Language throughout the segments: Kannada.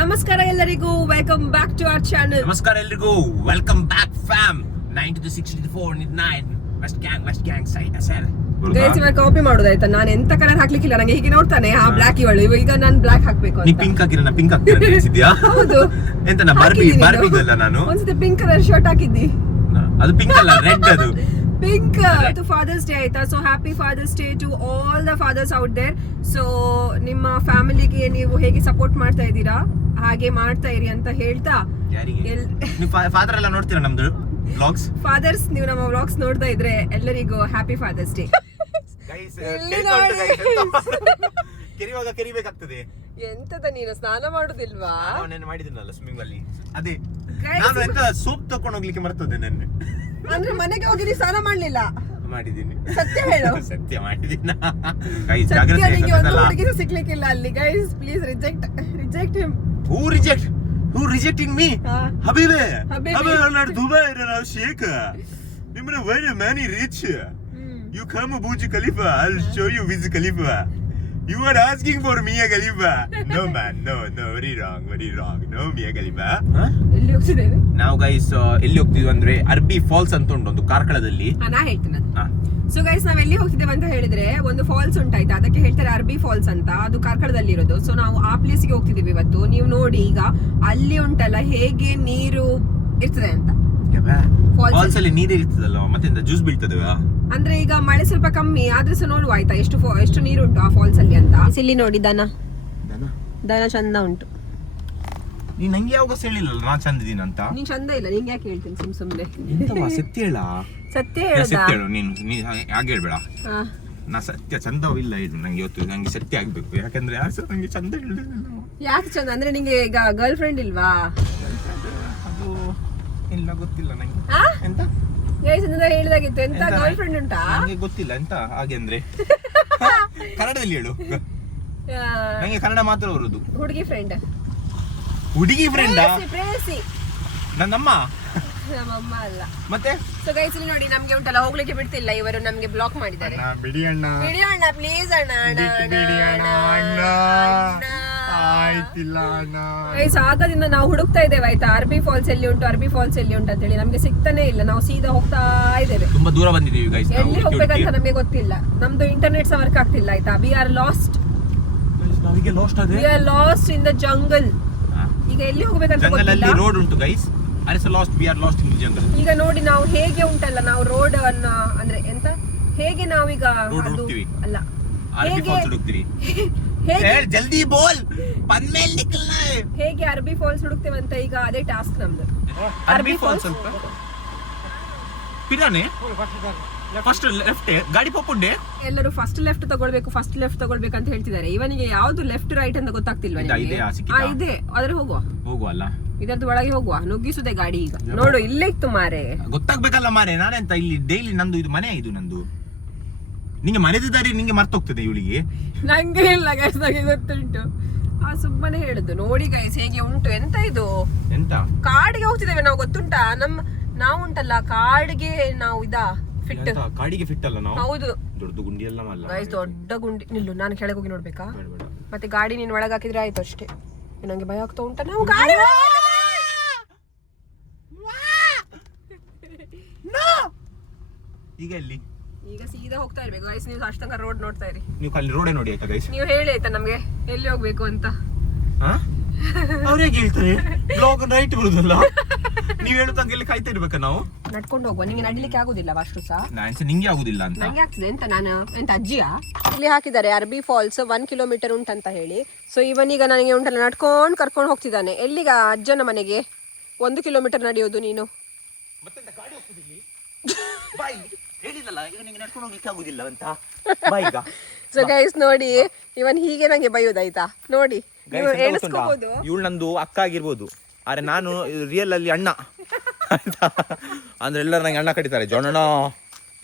ನಮಸ್ಕಾರ ಎಲ್ಲರಿಗೂ, welcome back to our channel. ನಮಸ್ಕಾರ ಎಲ್ಲರಿಗೂ, welcome back fam. 9 west gang side sir. Guys, ಇವಾಗ ಕಾಪಿ ಮಾಡೋದಾಯ್ತಾ? ನಾನು ಎಂತ ಕಲರ್ ಹಾಕ್ಲಿಕ್ಕಿಲ್ಲ, ನಂಗೆ ಹೀಗೆ ನೋಡ್ತಾನೆ ಆ ಬ್ಲಾಕ್ ಇವಳು. ಈಗ ನಾನು ಬ್ಲಾಕ್ ಹಾಕ್ಬೇಕು ಅಂತ. ನೀ ಪಿಂಕ್ ಹಾಕಿರ, ಪಿಂಕ್ ಹಾಕ್ತಿರಾ ಅನ್ಸಿದ್ಯಾ? ಹೌದು. ಎಂತ ನಾ ಬಾರ್ಬಿ ಅಲ್ಲ ನಾನು. ಒಂದ್ಸತಿ ಪಿಂಕ್ ಕಲರ್ ಶರ್ಟ್ ಹಾಕಿದ್ದಿ. ಅದು ಪಿಂಕ್ ಅಲ್ಲ, ರೆಡ್ ಅದು. ಪಿಂಕ್. ಅದು ಫಾದರ್ಸ್ ಡೇ ಆಯ್ತಾ, so happy Father's Day to all the fathers out there. So ನಿಮ್ಮ ಫ್ಯಾಮಿಲಿಗೆ ನೀವು ಹೇಗೆ ಸಪೋರ್ಟ್ ಮಾಡ್ತಾ ಇದ್ದೀರಾ ಹಾಗೆ ಮಾಡ್ತಾ ಇರಿ ಅಂತ ಹೇಳ್ತಾ, ಫಾದರ್ ಎಲ್ಲ ನೋಡ್ತೀರಾ ನಮ್ದು ವ್ಲಾಗ್ಸ್? ಫಾದರ್ಸ್, ನೀವು ನಮ್ಮ ವ್ಲಾಗ್ಸ್ ನೋಡ್ತಾ ಇದ್ರೆ ಎಲ್ಲರಿಗೂ ಹ್ಯಾಪಿ ಫಾದರ್ಸ್ ಡೇ. ಕೆರಿವಾಗ ಕೆರಿಬೇಕಾಗ್ತದೆ. ಎಂತದ ನೀನು ಸ್ನಾನ ಮಾಡುದಿಲ್ವಾ? ನಾನು ಮಾಡಿದ್ದೀನಲ್ಲ ಸ್ವಿಮ್ಮಿಂಗ್ ಅಲ್ಲಿ. ಅದೇ ನಾನು ಎಂತ ಸೋಪ್ ತಕೊಂಡು ಹೋಗ್ಲಿಕ್ಕೆ ಮರ್ತದೆ ನೆನ್ನೆ. ಅಂದ್ರೆ ಮನೆಗೆ ಹೋಗಿ ಸ್ನಾನ ಮಾಡ್ಲಿಲ್ಲ? ಮಾಡಿದ್ದೀನಿ. ಸತ್ಯ ಹೇಳು. ಸತ್ಯ ಮಾಡಿದ್ದೀನಿ. ನಿಮಗೆ ಒಂದು ಹುಡುಗಿನೂ ಸಿಗ್ಲಿಕ್ಕಿಲ್ಲ ಅಲ್ಲಿ. Guys, please reject him. Who rejecting me? Habibi. I'm Dubai and I'm Sheikh. You're very many rich. You come to Burj Khalifa. I'll show you Burj Khalifa. You are asking for Mia Khalifa. No man, no, very wrong. No Mia Khalifa. ಎಲ್ಲಿ ಹೋಗ್ತಿದ್ದೇವೆ ನಾವು ಗೈಸ್? ಎಲ್ಲಿ ಹೋಗ್ತಿದ್ವಿ ಅಂದ್ರೆ ಅರ್ಬಿ ಫಾಲ್ಸ್ ಅಂತ ಉಂಟು ಒಂದು ಕಾರ್ಕಳದಲ್ಲಿ. ನಾ ಹೇಳ್ತೀನಿ. ಸೊ ಗೈಸ್, ನಾವ್ ಎಲ್ಲಿ ಹೋಗ್ತಿದ್ದೇವೆ ಅಂತ ಹೇಳಿದ್ರೆ, ಒಂದು ಫಾಲ್ಸ್ ಉಂಟಾಯ್ತಾ, ಅದಕ್ಕೆ ಹೇಳ್ತಾರೆ ಅರ್ಬಿ ಫಾಲ್ಸ್ ಅಂತ. ಅದು ಕಾರ್ಕಳದಲ್ಲಿ ಇರೋದು. ಸೊ ನಾವು ಆ ಪ್ಲೇಸ್ಗೆ ಹೋಗ್ತಿದ್ದೀವಿ ಇವತ್ತು. ನೀವು ನೋಡಿ ಈಗ ಅಲ್ಲಿ ಉಂಟಲ್ಲ ಹೇಗೆ ನೀರು ಇರ್ತದೆ ಅಂತ. ಫಾಲ್ಸ್ ಅಲ್ಲಿ ನೀರು ಇರ್ತದಲ್ಲ, ಮತ್ತೆ ಜ್ಯೂಸ್ ಬೀಳ್ತದೆ. ಅಂದ್ರೆ ಈಗ ಮಳೆ ಸ್ವಲ್ಪ ಕಮ್ಮಿ ಆದ್ರೆ ಸಹ ನೋಡುವ ಆಯ್ತಾ ಎಷ್ಟು ನೀರು ಉಂಟು ಆ ಫಾಲ್ಸ್ ಅಲ್ಲಿ ಅಂತ. ಇಲ್ಲಿ ನೋಡಿ ದನ ಚಂದ ಉಂಟು. ನೀ ನಂಗೆ ಯಾವಾಗ ಹೇಳಿಲ್ಲ ನಾನ್ ಚಂದ ಇದೀನಿ ಅಂತ. ನೀನ್ ಚಂದ ಇಲ್ಲ, ನಿಂಗೆ ಯಾಕೆ ಹೇಳ್ತೀನಿ ಸುಮ್ನೆ. ಸತ್ಯ ಹೇಳ. ಸತ್ಯ ಹೇಳು ನೀನು ಹಾಗೆ ಹೇಳ್ಬೇಡ. ನಾ ಸತ್ಯ ಚಂದವಿಲ್ಲ ಇದು ನಂಗೆ ಇವತ್ತು. ನಂಗೆ ಸತ್ಯ ಆಗ್ಬೇಕು, ಯಾಕಂದ್ರೆ ನಂಗೆ ಚಂದ ಹೇಳಿಲ್ಲ. ಯಾಕೆ ಚಂದ ಅಂದ್ರೆ ನಿಂಗೆ ಈಗ ಗರ್ಲ್ ಫ್ರೆಂಡ್ ಇಲ್ವಾ? ಅದು ಇಲ್ಲ, ಗೊತ್ತಿಲ್ಲ ನಂಗೆ. ಎಂತ ಹೇಳಿದಾಗಿತ್ತು. ಎಂತ ಗರ್ಲ್ ಫ್ರೆಂಡ್ ಉಂಟಾ? ನಂಗೆ ಗೊತ್ತಿಲ್ಲ ಎಂತ ಹಾಗೆ ಅಂದ್ರೆ. ಕನ್ನಡದಲ್ಲಿ ಹೇಳು. ನಂಗೆ ಕನ್ನಡ ಮಾತ್ರ ಬರುದು. ಹುಡುಗಿ ಫ್ರೆಂಡ್ ಪ್ರೇಯಸಿ. ನನ್ನಮ್ಮ ನಮ್ಮಮ್ಮ ಅಲ್ಲ ಮತ್ತೆ. ಸೊ ಗೈಸ್, ಇಲ್ಲಿ ನೋಡಿ ನಮ್ಗೆ ಉಂಟಲ್ಲ ಹೋಗ್ಲಿಕ್ಕೆ ಬಿಡ್ತಿಲ್ಲ ಇವರು. ನಮ್ಗೆ ಬ್ಲಾಕ್ ಮಾಡಿದ್ದಾರೆ. ಬಿಡಿ ಅಣ್ಣ ಪ್ಲೀಸ್ ಅಣ್ಣ. ಆಯ್ತಿಲ್ಲ ಅಣ್ಣ. ಗೈಸ್, ಆಗದಿಂದ ನಾವು ಹುಡುಕ್ತಾ ಇದ್ದೇವೆ ಆಯ್ತಾ, ಅರ್ಬಿ ಫಾಲ್ಸ್ ಎಲ್ಲಿ ಉಂಟು ಅಂತ ಹೇಳಿ. ನಮ್ಗೆ ಸಿಗ್ತಾನೆ ಇಲ್ಲ. ನಾವು ಸೀದಾ ಹೋಗ್ತಾ ಇದ್ದೇವೆ. ತುಂಬಾ ದೂರ ಬಂದಿದ್ದೀವಿ ಗೈಸ್. ಎಲ್ಲಿ ಹೋಗ್ಬೇಕಂತ ನಮ್ಗೆ ಗೊತ್ತಿಲ್ಲ. ನಮ್ದು ಇಂಟರ್ನೆಟ್ ಸಹ ವರ್ಕ್ ಆಗ್ತಿಲ್ಲ ಆಯ್ತಾ. We are lost in the jungle. ಈಗ ಎಲ್ಲಿ ಹೋಗ್ಬೇಕಂತ ಗೊತ್ತಿಲ್ಲ. ರೋಡ್ ಉಂಟು guys. we are lost in the jungle. ಈಗ ನೋಡಿ ನಾವು ಹೇಗೆ ಉಂಟಲ್ಲ, ನಾವು ರೋಡ್ ಅನ್ನ ಅಂದ್ರೆ ಎಂತ ಹೇಗೆ ನಾವೀಗ ಅಲ್ಲ ಜಲ್ದಿ ಬೋಲ್ ಹೇಗೆ ಅರ್ಬಿ ಫಾಲ್ಸ್ ಹುಡುಕ್ತೇವೆ ಅಂತ. ಈಗ ಅದೇ ಟಾಸ್ಕ್ ನಮ್ದು. ಅರ್ಬಿ ಫಾಲ್ಸ್ ಫಸ್ಟ್ ಲೆಫ್ಟ್ ಗಾಡಿ ಪಪ್ಪುಂಡೆ. ಎಲ್ಲರೂ ಫಸ್ಟ್ ಲೆಫ್ಟ್ ತಗೊಳ್ಬೇಕು ಅಂತ ಹೇಳ್ತಿದ್ದಾರೆ. ಇವನಿಗೆ ಯಾವ್ದು ಲೆಫ್ಟ್ ರೈಟ್ ಅಂತ ಗೊತ್ತಾಗ್ತಿಲ್ವಾ? ಇದೆ, ಆದ್ರೆ ಹೋಗುವ ಅಲ್ಲ, ಇದರದ್ದು ಒಳಗೆ ಹೋಗುವ. ನುಗ್ಗಿಸುದೆ ಗಾಡಿ. ಈಗ ನೋಡು, ಇಲ್ಲೇ ಇತ್ತು ಮಾರೆ. ಗೊತ್ತಾಗ್ಬೇಕಲ್ಲ ಮಾರೆ. ನಾನೆಂತ ಇಲ್ಲಿ ಡೈಲಿ ನಂದು ಇದು ಮನೆ, ಇದು ನಂದು. ನಿಂಗೆ ಮನೆದ ದಾರಿ ನಿಂಗೆ ಮರ್ತೋಗ್ತದೆ ಇವಳಿಗೆ. ನಂಗೆ ಇಲ್ಲ ಗೈಸ್, ನಂಗೆ ಗೊತ್ತುಂಟು. ಸುಮ್ಮನೆ ಹೇಳುದು. ನೋಡಿ ಗೈಸ್ ಹೇಗೆ ಉಂಟು. ಎಂತ ಇದು? ಎಂತ ಕಾಡಿಗೆ ಹೋಗ್ತಿದ್ದೇವೆ ನಾವು, ಗೊತ್ತುಂಟಾ? ನಾವು ಉಂಟಲ್ಲ ಕಾಡಿಗೆ ನಾವು ಫಿಟ್. ಕಾಡಿಗೆ ಫಿಟ್ ಅಲ್ಲ ನಾವು. ಹೌದು, ದೊಡ್ಡ ಗುಂಡಿ ಎಲ್ಲ ಗೈಸ್, ದೊಡ್ಡ ಗುಂಡಿ. ನಿಲ್ಲು, ನಾನು ಕೆಳಗೆ ಹೋಗಿ ನೋಡ್ಬೇಕಾ? ಮತ್ತೆ ಗಾಡಿ ನೀನ್ ಒಳಗೆ ಹಾಕಿದ್ರೆ ಆಯ್ತು ಅಷ್ಟೇ. ನಂಗೆ ಭಯ ಆಗ್ತಾ ಉಂಟ. ನಾವು ಗಾಡಿ ಈಗ ಸೀದಾ ಹೋಗ್ತಾ ಇರ್ಬೇಕು ಗೈಸ್. ನೀವು ಅಷ್ಟಂಗ ರೋಡ್ ನೋಡ್ತಾ ಇರಿ. ನೀವು ಅಲ್ಲಿ ರೋಡ್ ನೋಡಿ ಆಯ್ತಾ ಗೈಸ್? ನೀವು ಹೇಳಿ ಆಯ್ತಾ ನಮ್ಗೆ ಎಲ್ಲಿ ಹೋಗ್ಬೇಕು ಅಂತ. ಅವ್ರು ಹೇಗೆ ಹೇಳ್ತಾರೆ? ಬ್ಲಾಗ್ ರೈಟ್ ಬರುದಲ್ಲ. ನೀವ್ ಹೇಳುದಂಗೆ ಇಲ್ಲಿ ಕಾಯ್ತಾ ಇರ್ಬೇಕಾ ನಾವು? ನಡ್ಕೊಂಡು ಹೋಗುವ. ನಿಂಗೆ ನಡಿಲಿಕ್ಕೆ ಆಗುದಿಲ್ಲ ಅಷ್ಟು ಸಹ. ನಿಂಗೆ ಆಗುದಿಲ್ಲ ಅಂತ. ನಂಗೆ ಆಗ್ತದೆ. ನಾನು ಎಂತ ಅಜ್ಜಿಯಾ? ಇಲ್ಲಿ ಹಾಕಿದ್ದಾರೆ ಅರ್ಬಿ ಫಾಲ್ಸ್ 1 ಕಿಲೋಮೀಟರ್ ಉಂಟಂತ ಹೇಳಿ. ಸೊ ಇವನೀಗ ನನಗೆ ಉಂಟಲ್ಲ ನಡ್ಕೊಂಡು ಕರ್ಕೊಂಡು ಹೋಗ್ತಿದ್ದಾನೆ. ಎಲ್ಲಿಗ? ಅಜ್ಜನ ಮನೆಗೆ. 1 ಕಿಲೋಮೀಟರ್ ನಡೆಯೋದು ನೀನು. ಸೊ ಗೈಸ್ ನೋಡಿ, ಇವನ್ ಹೀಗೆ ನಂಗೆ ಬೈಯೋದಾಯ್ತಾ ನೋಡಿ. ಇವಳು ನಂದು ಅಕ್ಕ ಆಗಿರ್ಬೋದು, ಆದ್ರೆ ನಾನು ರಿಯಲ್ ಅಲ್ಲಿ ಅಣ್ಣ ಅಂದ್ರೆ ಎಲ್ಲರೂ ನಂಗೆ ಅಣ್ಣ ಕರೀತಾರೆ. ಜಾನಣ್ಣ,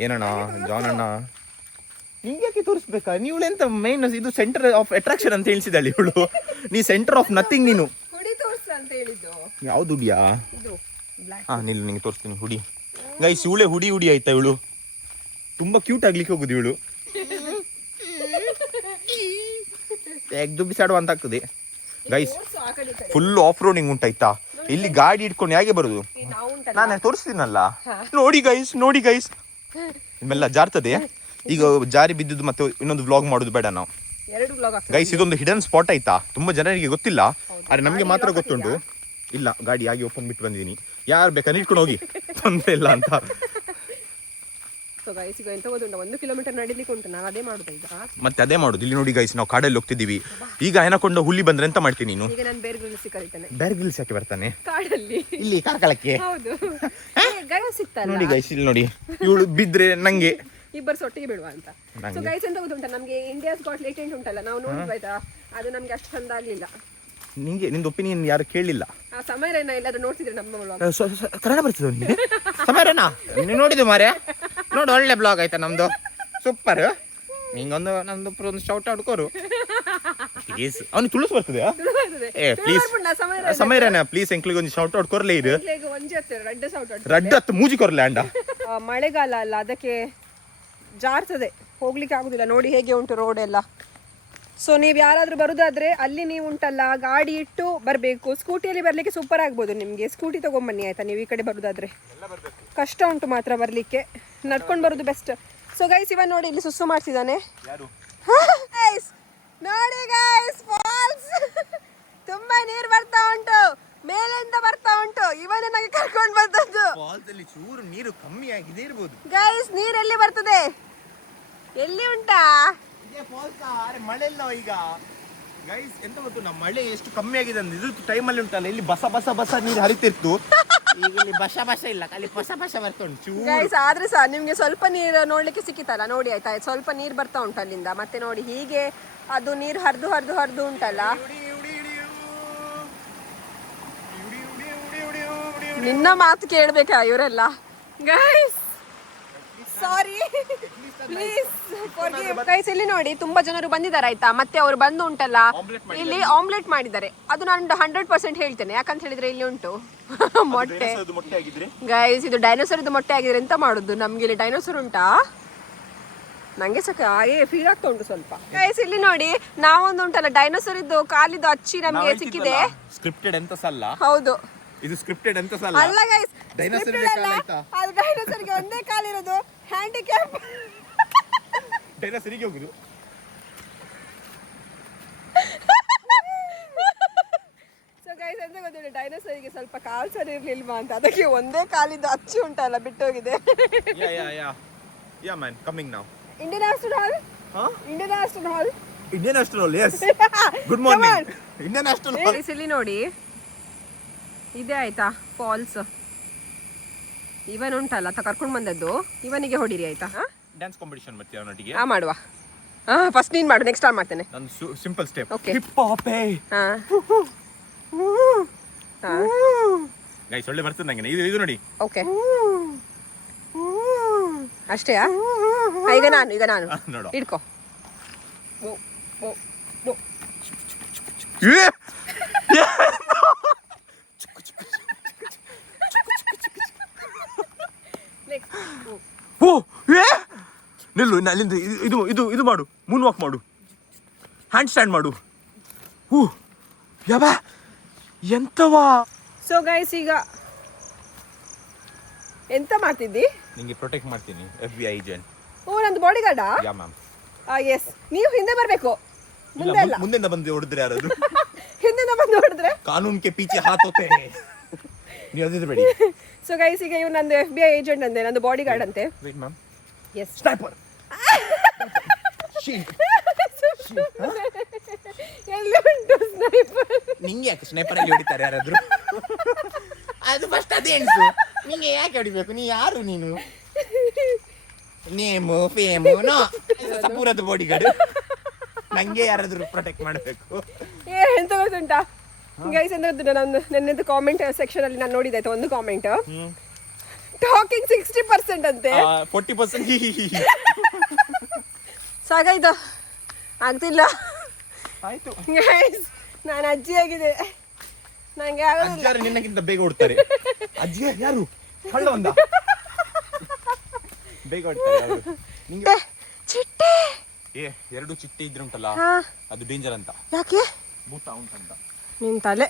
ಏನಣ್ಣ ಜಾನಣ್ಣ. ನಿಂಗೆ ಯಾಕೆ ತೋರಿಸ್ಬೇಕಾ? ನೀವು ಎಂತ ಮೈನ್ ಇದು ಸೆಂಟರ್ ಆಫ್ ಅಟ್ರಾಕ್ಷನ್ ಅಂತ ಹೇಳಿಸಿದಾಳೆ ಇವಳು. ನೀ ಸೆಂಟರ್ ಆಫ್ ನಥಿಂಗ್ ನೀನು. ಯಾವ್ದು ಹುಡಿಯಾ? ನಿಲ್ಲು, ನಿಂಗೆ ತೋರಿಸ್ತೀನಿ ಹುಡಿ. ಗೈಸ್, ಇವಳೆ ಹುಡಿ ಆಯ್ತಾ ಇವಳು. ತುಂಬಾ ಕ್ಯೂಟ್ ಆಗ್ಲಿಕ್ಕೆ ಹೋಗುದು ಇವಳು. ತೆಗ್ದು ಬಿಸಾಡುವಂತ ಆಗ್ತದೆ ಗೈಸ್. ಓಡ್ಸು ಆ ಕಡೆ ಈ ಕಡೆ. ಫುಲ್ ಆಫ್ ರೋಡಿಂಗ್ ಉಂಟಾಯ್ತಾ, ಇಲ್ಲಿ ಗಾಡಿ ಇಟ್ಕೊಂಡು ಹೇಗೆ ಬರುದು? ಈ ನಾವು ಉಂಟಲ್ಲ ನಾನು ತೋರಿಸ್ತೀನಲ್ಲ, ನೋಡಿ ಗೈಸ್ ನಿಮ್ಮೆಲ್ಲ ಜಾರ್ತದೆ. ಈಗ ಜಾರಿ ಬಿದ್ದುದು ಮತ್ತೆ ಇನ್ನೊಂದು ವ್ಲಾಗ್ ಮಾಡೋದು ಬೇಡ ನಾವು 2 ವ್ಲಾಗ್ ಆಗ್ತದೆ ಗೈಸ್. ಇದೊಂದು ಹಿಡನ್ ಸ್ಪಾಟ್ ಆಯ್ತಾ, ತುಂಬಾ ಜನರಿಗೆ ಗೊತ್ತಿಲ್ಲ, ಆದ್ರೆ ನಮ್ಗೆ ಮಾತ್ರ ಗೊತ್ತುಂಟು. ಇಲ್ಲ, ಗಾಡಿ ಆಗಿ ಓಪನ್ ಬಿಟ್ಟು ಬಂದಿದ್ದೀನಿ, ಯಾರು ಬೇಕಾದ್ರೆ ಇಟ್ಕೊಂಡು ಹೋಗಿ, ತೊಂದ್ರೆ ಇಲ್ಲ ಅಂತ. ಸೊ ಗೈಸ್ ಈಗ ಎಂತ ಗೊತ್ತುಂಟ, 1 ಕಿಲೋಮೀಟರ್ ನಡಿಲಿಕ್ಕೆ ಉಂಟು, ನಾವು ಅದೇ ಮಾಡುದು ಈಗ. ಮತ್ತೆ ಅದೇ ಮಾಡುದು. ಇಲ್ಲಿ ನೋಡಿ ಗೈಸ್, ನಾವು ಕಾಡಲ್ಲಿ ಹೋಗ್ತಿದೀವಿ. ಈಗ ಏನಕೊಂಡು ಹುಲಿ ಬಂದ್ರೆ ಎಂತ ಮಾಡ್ತೀನಿ ನೀನು? ಈಗ ನಾನು ಬೇರೆ ಗ್ರಿಲ್ಸ್ ಕರೀತೇನೆ. ಬೇರೆ ಗಿಲ್ಸ್ ಯಾಕೆ ಬರ್ತಾನೆ ಕಾಡಲ್ಲಿ? ಇಲ್ಲಿ ಕಾರ್ಕಳಕ್ಕೆ. ಹೌದು, ಗೈಸ್ ಸಿಗ್ತಲ್ಲ ನೋಡಿ ಗೈಸ್, ಇಲ್ಲಿ ನೋಡಿ, ಇವಳು ಬಿದ್ರೆ ನಂಗೆ ಇಬ್ಬರು ಸೊಟ್ಟಿಗೆ ಬಿಡುವ ಅಂತ. ಸೊ ಗೈಸ್ ಎಂತ ಗೊತ್ತುಂಟ, ನಮ್ಗೆ ಇಂಡಿಯಾಸ್ ಗಾಟ್ ಲೇಟೆಂಟ್ ಉಂಟಲ್ಲ, ನಾವು ನೋಡಿದ್ವಿ ಆಯ್ತಾ, ಅದು ನಮ್ಗೆ ಅಷ್ಟು ಚಂದ ಆಗ್ಲಿಲ್ಲ. ನಿಂಗೆ ನಿಂದು ಒಪಿನಿಯನ್ ಯಾರು ಕೇಳಲಿಲ್ಲ. ಆ ಸಮಯನ ಎಲ್ಲಾದ್ರೂ ನೋಡ್ತಿದ್ರೆ ನಮ್ಮ vlog? ಕನ್ನಡ ಬರ್ತದೆ ನಿಮಗೆ? ಸಮಯನಾ ನೀನು ನೋಡಿದ್ದು ಮಾರ್ರೆ, ನೋಡು ಒಳ್ಳೆ ಬ್ಲಾಗ್ ಆಯ್ತಾ ನಮ್ದು, ಸೂಪರ್. ನಿಂಗೊಂದು ನಮ್ದು ಒಂದು ಶೌಟ್ ಔಟ್ ಕೊರು ಪ್ಲೀಸ್. ಅವ್ನು ತುಳುಸು ಬರ್ತದೆ? ಏ ಪ್ಲೀಸ್ ಸಮಯನ ಪ್ಲೀಸ್ ಎಂಕ್ಲಿಗೆ ಒಂದು ಶೌಟ್ ಔಟ್ ಕೊರ್ಲೇ ಇದು. ಒಂಜಿ ಹತ್ತಿರ ರಡ್ಡ ಸೌಟ್ ರಡ್ಡ ಹತ್ತು ಮೂಜಿ ಕೊರ್ಲೆ ಅಂಡ. ಮಳೆಗಾಲ ಅಲ್ಲ, ಅದಕ್ಕೆ ಜಾರ್ತದೆ, ಹೋಗ್ಲಿಕ್ಕೆ ಆಗುದಿಲ್ಲ. ನೋಡಿ ಹೇಗೆ ಉಂಟು ರೋಡ್ ಎಲ್ಲ. ಸೊ ನೀವು ಯಾರಾದ್ರೂ ಬರುದಾದ್ರೆ ಅಲ್ಲಿ ನೀವು ಉಂಟಲ್ಲ ಗಾಡಿ ಇಟ್ಟು ಬರಬೇಕು. ಸ್ಕೂಟಿಯಲ್ಲಿ ಬರ್ಲಿಕ್ಕೆ ಸೂಪರ್ ಆಗ್ಬೋದು ನಿಮಗೆ. ಸ್ಕೂಟಿ ತಗೊಂಬನ್ನಿ ಆಯ್ತಾ, ನೀವು ಈ ಕಡೆ ಬರುದಾದ್ರೆ. ಕಷ್ಟ ಉಂಟು ಮಾತ್ರ ಬರ್ಲಿಕ್ಕೆ, ನಡ್ಕೊಂಡು ಬರೋದು ಬೆಸ್ಟ್. ಸೊ ಗೈಸ್ ಇವನ್ ನೋಡಿ, ಇಲ್ಲಿ ಸುಸ್ಸು ಮಾಡ್ತಿದ್ದಾನೆ. ನೋಡಿ ಗೈಸ್, ಫಾಲ್ಸ್ ತುಂಬಾ ನೀರು ಬರ್ತಾ ಉಂಟು, ಮೇಲಿಂದ ಬರ್ತಾ ಉಂಟು. ಇವನೇ ನನಗೆ ಕರ್ಕೊಂಡು ಬಂದದ್ದು. ಫಾಲ್ಸ್ ಅಲ್ಲಿ ಚೂರು ನೀರು ಕಮ್ಮಿ ಆಗಿದೆ ಇರಬಹುದು ಗೈಸ್. ನೀರು ಎಲ್ಲಿ ಬರ್ತದೆ, ಎಲ್ಲಿ ಉಂಟಾ? ಮಳೆ ಇಲ್ಲ ಈಗ ಗೈಸ್. ಎಂತ ಗೊತ್ತು, ನಮ್ಮ ಮಳೆ ಎಷ್ಟು ಕಮ್ಮಿ ಆಗಿದೆ ಅಂದ್ರೆ ಇದು ಟೈಮಲ್ಲಿ ಉಂಟಲ್ಲ, ಇಲ್ಲಿ ಬಸ ಬಸ ಬಸ ನೀರು ಹರಿತಿರ್ತು. ಈಗ ಇಲ್ಲಿ ಬಸ ಬಸ ಇಲ್ಲ, ಅಲ್ಲಿ ಬಸ ಬಸ ಬರ್ತಾ ಉಂಟು. ಗೈಸ್ ಆದ್ರೆ ಸಹ ನಿಮ್ಗೆ ಸ್ವಲ್ಪ ನೀರು ನೋಡ್ಲಿಕ್ಕೆ ಸಿಕ್ಕಿತಲ್ಲ, ನೋಡಿ ಆಯ್ತಾ, ಸ್ವಲ್ಪ ನೀರು ಬರ್ತಾ ಉಂಟು ಅಲ್ಲಿಂದ. ಮತ್ತೆ ನೋಡಿ ಹೀಗೆ ಅದು ನೀರು ಹರಿದು ಹರಿದು ಹರಿದು ಉಂಟಲ್ಲ. ನಿನ್ನ ಮಾತು ಕೇಳ್ಬೇಕಾ ಇವರೆಲ್ಲ? Guys sorry, please guys. ಇಲ್ಲಿ ನೋಡಿ ತುಂಬಾ ಜನರು ಬಂದಿದ್ದಾರೆ ಆಯ್ತಾ, ಮತ್ತೆ ಅವರು ಬಂದು ಉಂಟಲ್ಲ ಇಲ್ಲಿ ಆಮ್ಲೆಟ್ ಮಾಡಿದ್ದಾರೆ. ಅದು ನಾನು 100% ಹೇಳ್ತೇನೆ, ಯಾಕಂತ ಹೇಳಿದ್ರೆ ಇಲ್ಲಿ ಉಂಟು ಮೊಟ್ಟೆ. ಗೈಸ್ ಇದು ಡೈನೋಸರ್ ಇದು ಮೊಟ್ಟೆ ಆಗಿದ್ರೆ ಎಂತ ಮಾಡುದು? ನಮ್ಗೆ ಇಲ್ಲಿ ಡೈನೋಸರ್ ಉಂಟಾ? ನಂಗೆ ಸಕ ಹಾಗೆ ಫೀಲ್ ಆಗ್ತಾ ಉಂಟು ಸ್ವಲ್ಪ. ಗೈಸ್ ಇಲ್ಲಿ ನೋಡಿ, ನಾವೊಂದು ಉಂಟಲ್ಲ ಡೈನೋಸರ್ ಇದ್ದು ಕಾಲಿದ್ದು ಅಚ್ಚಿ ನಮ್ಗೆ ಸಿಕ್ಕಿದೆ. ಸ್ಕ್ರಿಪ್ಟೆಡ್ ಎಂತ ಸಲ್ಲ. ಹೌದು, ಇದು ಸ್ಕ್ರಿಪ್ಟೆಡ್ ಎಂತ ಸಲ್ಲ. ಅಲ್ಲ ಗೈಸ್, ಡೈನೋಸರ್ ಅದು ಡೈನೋಸರ್ಗೆ ಒಂದೇ ಕಾಲಿರೋದು, ಹ್ಯಾಂಡಿಕ್ಯಾಪ್. ಡೈನೋಸರಿಗೆ ಹೋಗುದು. ಸೊ ಗೈಸ್ ಎಂತ ಗೊತ್ತಿಲ್ಲ, ಡೈನೋಸರಿಗೆ ಸ್ವಲ್ಪ ಕಾಲ್ ಸರಿ ಇರ್ಲಿಲ್ವಾ ಅಂತ, ಅದಕ್ಕೆ ಒಂದೇ ಕಾಲಿದ್ದು ಅಚ್ಚಿ ಉಂಟಲ್ಲ ಬಿಟ್ಟೋಗಿದೆ. Yeah man, coming now. Indian National Hall? Huh? Indian National Hall? Indian National Hall, yes. Good morning. Indian National Hall. ಇಲ್ಲಿ ನೋಡಿ, ಇದೇ ಆಯ್ತಾ ಫಾಲ್ಸ್. ಇವನ್ ಉಂಟಲ್ಲ ಕರ್ಕೊಂಡು ಬಂದದ್ದು, ಇವನಿಗೆ ಹೊಡಿರಿ ಆಯ್ತಾ. ಡ್ಯಾನ್ಸ್ ಕಾಂಪಿಟಿಷನ್ ಮಾಡ್ತೀವಿ ಅವನೊಟ್ಟಿಗೆ. ಮಾಡುವ. ಫಸ್ಟ್ ನೀನ್ ಮಾಡು, ನೆಕ್ಸ್ಟ್ ಮಾಡ್ತೇನೆ. ನಾನು simple step. Okay. Hip hop. Guys ಒಳ್ಳೆ ಬರ್ತದೆ ನಂಗೆ. ಇದು ನೋಡಿ. ಓಕೆ ಅಷ್ಟೇಯಾ? ಈಗ ನಾನು ನೋಡು. ಇಡ್ಕೋ. ನಿಲ್ಲು, ಅಲ್ಲಿಂದ ಇದು ಮಾಡು, ಮೂನ್ ವಾಕ್ ಮಾಡು, ಹ್ಯಾಂಡ್ ಸ್ಟ್ಯಾಂಡ್ ಮಾಡು. ಯಾವ ಎಂತವಾ? ಸೊ ಗೈಸ್ ಈಗ ಎಂತ ಮಾಡ್ತಿದ್ದಿ? ನಿಂಗೆ ಪ್ರೊಟೆಕ್ಟ್ ಮಾಡ್ತೀನಿ, FBI ಏಜೆಂಟ್. ಓ ನಂದು ಬಾಡಿ ಗಾರ್ಡಾ? Yeah ma'am. ಎಸ್. ನೀವು ಹಿಂದೆ ಬರ್ಬೇಕು, ಮುಂದೆ ಅಲ್ಲ. ಮುಂದೆಂದ ಬಂದು ಹೊಡೆದ್ರೆ ಯಾರದು? ಹಿಂದಿಂದ ಬಂದು ಹೊಡೆದ್ರೆ ಕಾನೂನ್ಗೆ ಪೀಚೆ ಹಾತ್ ಹೋತೆ. ನೀವು ಅದಿದ್ರೆ ಬೇಡಿ. ಸೊ ಗೈಸ್ ಈಗ ಇವ್ ನಂದು FBI ಏಜೆಂಟ್ ಅಂತೆ, ನಂದು ಬಾಡಿ ಗಾರ್ಡ್ ಅಂತೆ. Wait ma'am. ಎಸ್. ಸ್ನೈಪರ್. ಎಲ್ಲಿ ಉಂಟು ಸ್ನೈಪರ್? ನಿಂಗೆ ಯಾಕೆ ಸ್ನೈಪರ್ ಅಲ್ಲಿ ಹೊಡಿತಾರೆ ಯಾರಾದ್ರು? ಅದು ಫಸ್ಟ್ ಅದೇ ಎಣಿಸು. ನಿಂಗೆ ಯಾಕೆ ಹೊಡಿಬೇಕು? ನೀ ಯಾರು ನೀನು? ನೇಮು ಫೇಮು ನೋ ಪೂರದ ಬಾಡಿ ಗಾರ್ಡ್. ನಂಗೆ ಯಾರಾದ್ರೂ ಪ್ರೊಟೆಕ್ಟ್ ಮಾಡಬೇಕು. ಎಂತ ಗೊತ್ತುಂಟಾ ಗೈಸ್, ಎಂತ ಗೊತ್ತುಂಟಾ, ನಾನು ನೆನ್ನೆದು ಕಾಮೆಂಟ್ ಸೆಕ್ಷನ್ ಅಲ್ಲಿ ನಾನು ನೋಡಿದೆ ಒಂದು ಕಾಮೆಂಟ್, ಟಾಕಿಂಗ್ 60% ಅಂತೆ, 40% ಸಾಕಾಯ್ತು, ಆಗ್ತಿಲ್ಲ. ಆಯ್ತು ಗೈಸ್ ನಾನು ಅಜ್ಜಿ ಆಗಿದೆ, ನಂಗೆ ಆಗೋದಿಲ್ಲ. ನಿನ್ನಕ್ಕಿಂತ ಬೇಗ ಓಡ್ತಾರೆ. ಅಜ್ಜಿ ಯಾರು? ಕಳ್ಳ ಒಂದ ಬೇಗ ಓಡ್ತಾರೆ ಅವರು. ಚಿಟ್ಟೆ ಎರಡು ಚಿಟ್ಟೆ ಇದ್ರೆ ಉಂಟಲ್ಲ ಅದು ಡೇಂಜರ್ ಅಂತ. ಯಾಕೆ? ಭೂತ ಉಂಟಂತ. ನಿನ್ ತಲೆ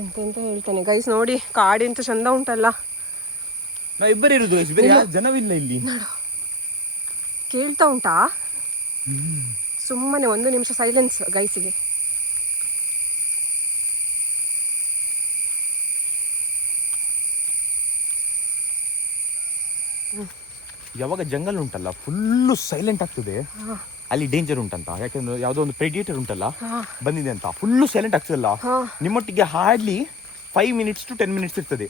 ಎಂತೆಂತ ಹೇಳ್ತಾನೆ ಗೈಸ್. ನೋಡಿ ಕಾಡಿ ಅಂತ ಚಂದ ಉಂಟಲ್ಲ. ನಾವು ಇಬ್ಬರೇ ಇರುದು ಗೈಸ್, ಬೇರೆ ಯಾರು ಜನವಿಲ್ಲ ಇಲ್ಲಿ. ಕೇಳ್ತಾ ಉಂಟಾ? ಸುಮ್ಮನೆ 1 ನಿಮಿಷ ಸೈಲೆನ್ಸ್ ಗೈಸಿಗೆ. ಯಾವಾಗ ಜಂಗಲ್ ಉಂಟಲ್ಲ ಫುಲ್ಲು ಸೈಲೆಂಟ್ ಆಗ್ತದೆ, ಅಲ್ಲಿ ಡೇಂಜರ್ ಉಂಟಂತ. ಯಾಕಂದ್ರೆ ಯಾವುದೋ ಒಂದು ಪ್ರೆಡಿಟರ್ ಉಂಟಲ್ಲ ಬಂದಿದೆ ಅಂತ, ಫುಲ್ಲು ಸೈಲೆಂಟ್ ಆಗ್ತದಲ್ಲ. ನಿಮ್ಮೊಟ್ಟಿಗೆ ಹಾರ್ಡ್ಲಿ 5 minutes to 10 minutes ಇರ್ತದೆ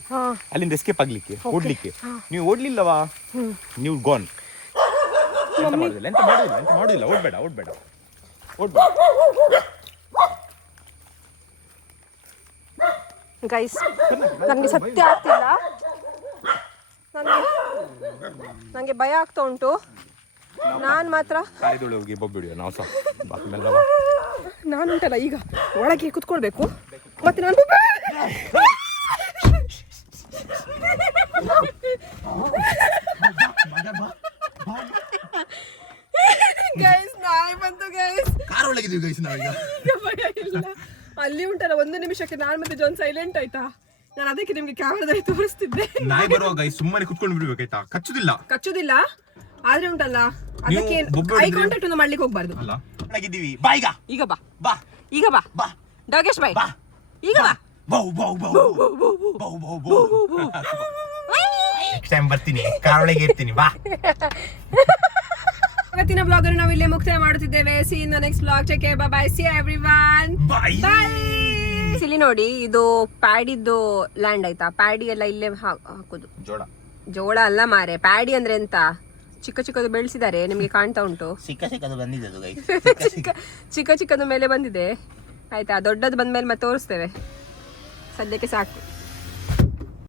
ಅಲ್ಲಿಂದ ಎಸ್ಕೇಪ್ ಆಗ್ಲಿಕ್ಕೆ, ಓಡ್ಲಿಕ್ಕೆ. ನೀವು ಓಡ್ಲಿಲ್ಲವಾ, ನೀವು ಗೋನ್. ಎಂತ ಮಾಡುದಿಲ್ಲ, ಓಡ್ಬೇಡ. ಗೈಸ್ ನನಗೆ ಸತ್ಯ ಆಗ್ತಿಲ್ಲ, ನನಗೆ ಭಯ ಆಗ್ತಾ ಉಂಟು. ನಾನು ಮಾತ್ರ ಹೋಗಿ ಬೊಬ್ಬಿಡಿಯೋ ನಾವು ಸಹ. ನಾನುಂಟಲ್ಲ ಈಗ ಒಳಗೆ ಕುತ್ಕೊಳ್ಬೇಕು, ಮತ್ತೆ ನಾನು ಗೈಸ್ ನಾಯಿ ಬಂತು ಗೈಸ್. ಕಾರ್ ಒಳಗಿದ್ದೀವಿ ಗೈಸ್ ನಾವೀಗ. ಭಯ ಇಲ್ಲ. ಅಲ್ಲಿ ಉಂಟಲ್ಲ 1 ನಿಮಿಷಕ್ಕೆ ನಾನು ಮತ್ತೆ ಜಾನ್ ಸೈಲೆಂಟ್ ಆಯ್ತಾ. ನಾನು ಅದಕ್ಕೆ ನಿಮ್ಗೆ ಕ್ಯಾಮರಾದಲ್ಲಿ ತೋರಿಸ್ತಿದ್ದೆ. ನಾಯಿ ಬರುವಾಗ ಗೈಸ್ ಸುಮ್ಮನೆ ಕುತ್ಕೊಂಡು ಬಿಡ್ಬೇಕಾಯ್ತಾ, ಕಚ್ಚುದಿಲ್ಲ. ಆದ್ರೆ ಉಂಟಲ್ಲ ಅದಕ್ಕೆ ಐ ಕಾಂಟ್ಯಾಕ್ಟ್ ಒಂದು ಮಾಡ್ಲಿಕ್ಕೆ ಹೋಗ್ಬಾರ್ದು. ಬಾ ಈಗ ಬಾ ಡಾಗೇಶ್ ಬಾಯ್, ಈಗ ಬಾ. ನೆಕ್ಸ್ಟ್ ಟೈಮ್ ಬರ್ತೀನಿ, ಕಾರ್ ಒಳಗೆ ಇರ್ತೀನಿ, ಬಾ. ಇವತ್ತಿನ ಬ್ಲಾಗ್ ಅನ್ನು ನಾವು ಇಲ್ಲೇ ಮುಕ್ತಾಯ ಮಾಡುತ್ತಿದ್ದೇವೆ. C in the next blog. Take care, bye bye, C everyone, by. ಇಲ್ಲಿ ನೋಡಿ, ಇದು ಪ್ಯಾಡಿದ್ದು ಲ್ಯಾಂಡ್ ಆಯ್ತಾ. ಪ್ಯಾಡಿ ಎಲ್ಲ ಇಲ್ಲೇ ಹಾಕುದು. ಜೋಳ ಅಲ್ಲ ಮಾರೆ, ಪ್ಯಾಡಿ ಅಂದ್ರೆ ಎಂತ ಚಿಕ್ಕ ಚಿಕ್ಕದು ಬೆಳೆಸಿದ್ದಾರೆ, ನಿಮ್ಗೆ ಕಾಣ್ತಾ ಉಂಟು. ಚಿಕ್ಕ ಚಿಕ್ಕದು ಮೇಲೆ ಬಂದಿದೆ ಆಯ್ತಾ. ದೊಡ್ಡದು ಬಂದ್ಮೇಲೆ ಮತ್ತೆ ತೋರಿಸ್ತೇವೆ. ಸದ್ಯಕ್ಕೆ ಸಾಕು.